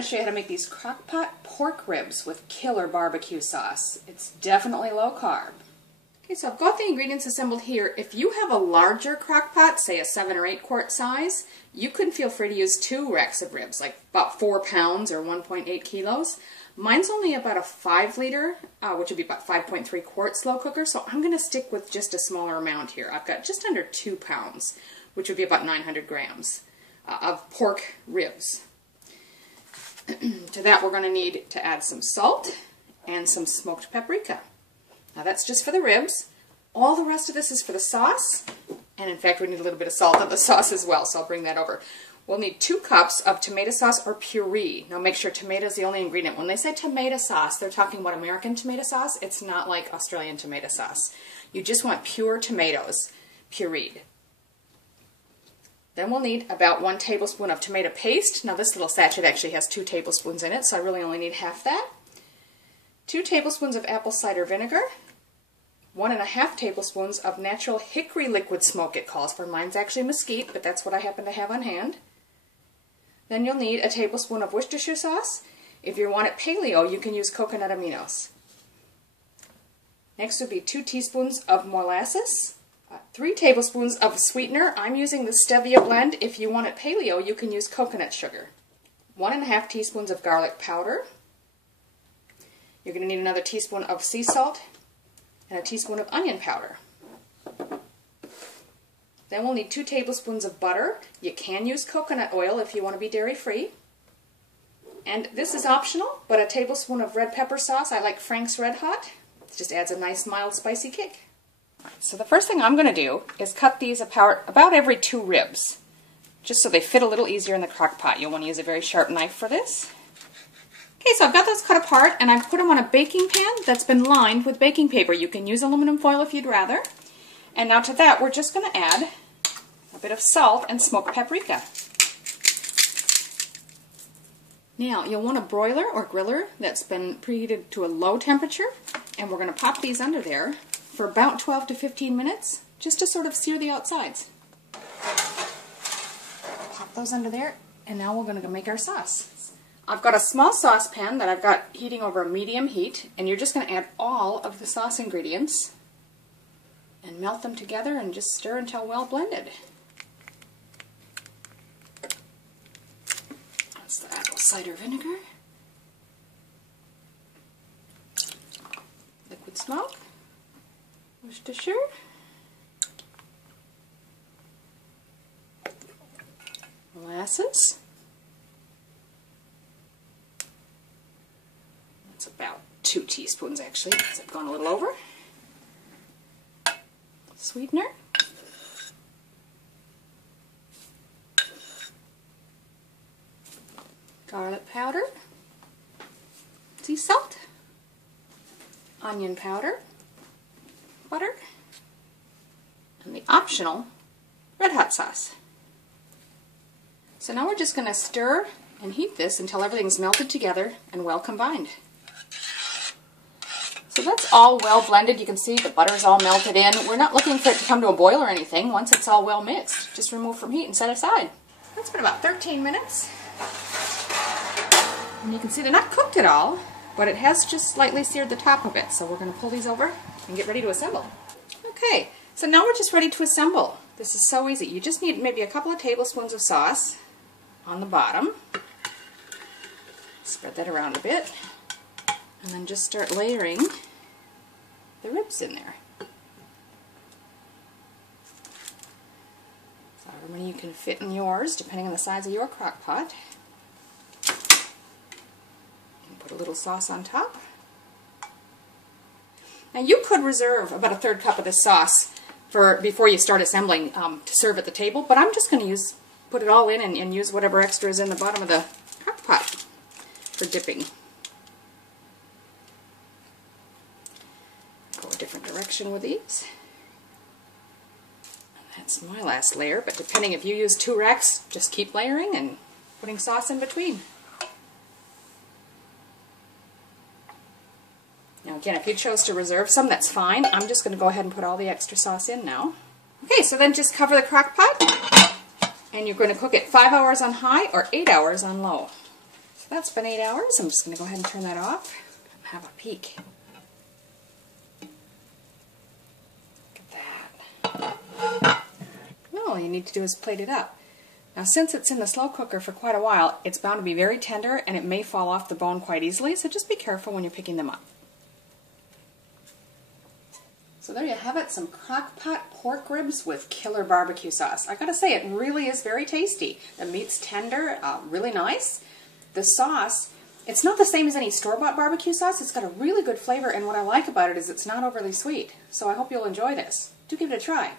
going to show you how to make these crock pot pork ribs with killer barbecue sauce. It's definitely low carb. Okay, so I've got the ingredients assembled here. If you have a larger crock pot, say a 7 or 8 quart size, you can feel free to use 2 racks of ribs, like about 4 pounds or 1.8 kilos. Mine's only about a 5 liter, which would be about 5.3 quart slow cooker, so I'm going to stick with just a smaller amount here. I've got just under 2 pounds, which would be about 900 grams of pork ribs. To that we're going to need to add some salt and some smoked paprika. Now that's just for the ribs. All the rest of this is for the sauce, and in fact we need a little bit of salt on the sauce as well, so I'll bring that over. We'll need 2 cups of tomato sauce or puree. Now make sure tomato is the only ingredient. When they say tomato sauce, they're talking about American tomato sauce. It's not like Australian tomato sauce. You just want pure tomatoes, pureed. Then we'll need about 1 tablespoon of tomato paste. Now this little sachet actually has 2 tablespoons in it, so I really only need half that. 2 tablespoons of apple cider vinegar. 1.5 tablespoons of natural hickory liquid smoke it calls for. Mine's actually mesquite, but that's what I happen to have on hand. Then you'll need a tablespoon of Worcestershire sauce. If you want it paleo, you can use coconut aminos. Next would be 2 teaspoons of molasses. 3 tablespoons of sweetener. I'm using the stevia blend. If you want it paleo, you can use coconut sugar. 1.5 teaspoons of garlic powder. You're going to need another teaspoon of sea salt and a teaspoon of onion powder. Then we'll need 2 tablespoons of butter. You can use coconut oil if you want to be dairy-free. And this is optional, but a tablespoon of red pepper sauce. I like Frank's Red Hot. It just adds a nice mild spicy kick. So the first thing I'm going to do is cut these apart about every 2 ribs, just so they fit a little easier in the crock pot. You'll want to use a very sharp knife for this. Okay, so I've got those cut apart and I've put them on a baking pan that's been lined with baking paper. You can use aluminum foil if you'd rather. And now to that we're just going to add a bit of salt and smoked paprika. Now you'll want a broiler or griller that's been preheated to a low temperature, and we're going to pop these under there for about 12 to 15 minutes, just to sort of sear the outsides. Pop those under there, and now we're going to make our sauce. I've got a small saucepan that I've got heating over a medium heat, and you're just going to add all of the sauce ingredients and melt them together and just stir until well blended. That's the apple cider vinegar, liquid smoke, Worcestershire, molasses. That's about 2 teaspoons actually, because I've gone a little over. Sweetener. Garlic powder. Sea salt. Onion powder. Butter, and the optional Red Hot sauce. So now we're just going to stir and heat this until everything's melted together and well combined. So that's all well blended. You can see the butter's all melted in. We're not looking for it to come to a boil or anything. Once it's all well mixed, just remove from heat and set aside. That's been about 13 minutes. And you can see they're not cooked at all, but it has just slightly seared the top of it. So we're going to pull these over and get ready to assemble. Okay, so now we're just ready to assemble. This is so easy. You just need maybe a couple of tablespoons of sauce on the bottom. Spread that around a bit, and then just start layering the ribs in there. So however many you can fit in yours, depending on the size of your crock pot. And put a little sauce on top. Now you could reserve about a 1/3 cup of this sauce for before you start assembling to serve at the table, but I'm just going to put it all in and use whatever extra is in the bottom of the crock pot for dipping. Go a different direction with these. That's my last layer, but depending if you use 2 racks, just keep layering and putting sauce in between. Now again, if you chose to reserve some, that's fine. I'm just going to go ahead and put all the extra sauce in now. Okay, so then just cover the crock pot, and you're going to cook it 5 hours on high or 8 hours on low. That's been 8 hours. I'm just going to go ahead and turn that off and have a peek. Look at that. All you need to do is plate it up. Now since it's in the slow cooker for quite a while, it's bound to be very tender and it may fall off the bone quite easily, so just be careful when you're picking them up. So there you have it, some crock pot pork ribs with killer barbecue sauce. I gotta say, it really is very tasty. The meat's tender, really nice. The sauce, it's not the same as any store-bought barbecue sauce. It's got a really good flavor, and what I like about it is it's not overly sweet. So I hope you'll enjoy this. Do give it a try.